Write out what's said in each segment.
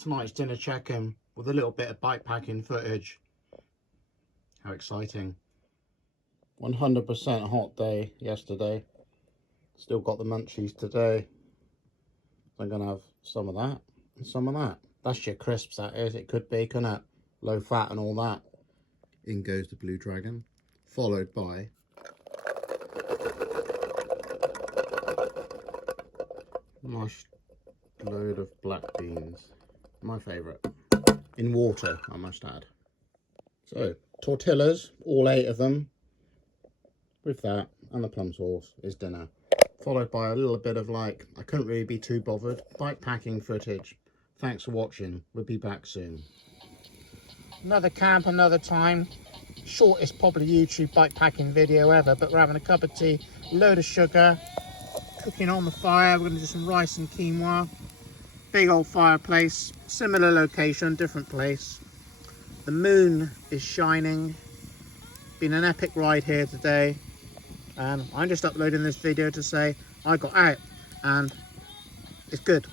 tonight's dinner check-in with a little bit of bikepacking footage. How exciting. 100% hot day yesterday. Still got the munchies today. I'm going to have some of that and some of that. That's your crisps, that is. It could be, couldn't it? Low fat and all that. In goes the Blue Dragon, followed by nice load of black beans. My favourite. In water, I must add. So, tortillas, all 8 of them. With that and the plum sauce is dinner. Followed by a little bit of, like, I couldn't really be too bothered, bikepacking footage. Thanks for watching. We'll be back soon. Another camp, another time. Shortest probably YouTube bikepacking video ever, but we're having a cup of tea, load of sugar, cooking on the fire. We're going to do some rice and quinoa. Big old fireplace, similar location, different place. The moon is shining. Been an epic ride here today. I'm just uploading this video to say I got out and it's good.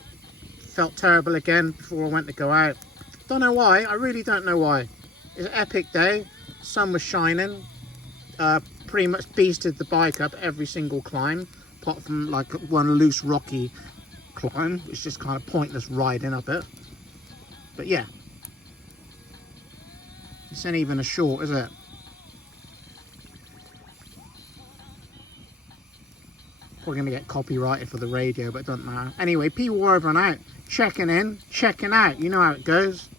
Felt terrible again before I went to go out. Don't know why, I really don't know why. It's an epic day, sun was shining, pretty much beasted the bike up every single climb, apart from like one loose rocky climb, which is just kind of pointless riding up it. But yeah, this ain't even a short, is it? Probably gonna get copyrighted for the radio, but it doesn't matter. Anyway, people were over and out, checking in, checking out, you know how it goes.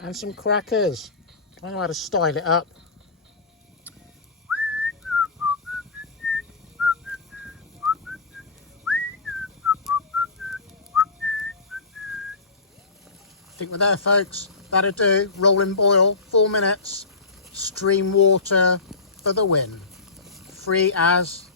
And some crackers. I know how to style it up. I think we're there, folks. That'll do. Rolling boil, 4 minutes. Stream water for the win. Free as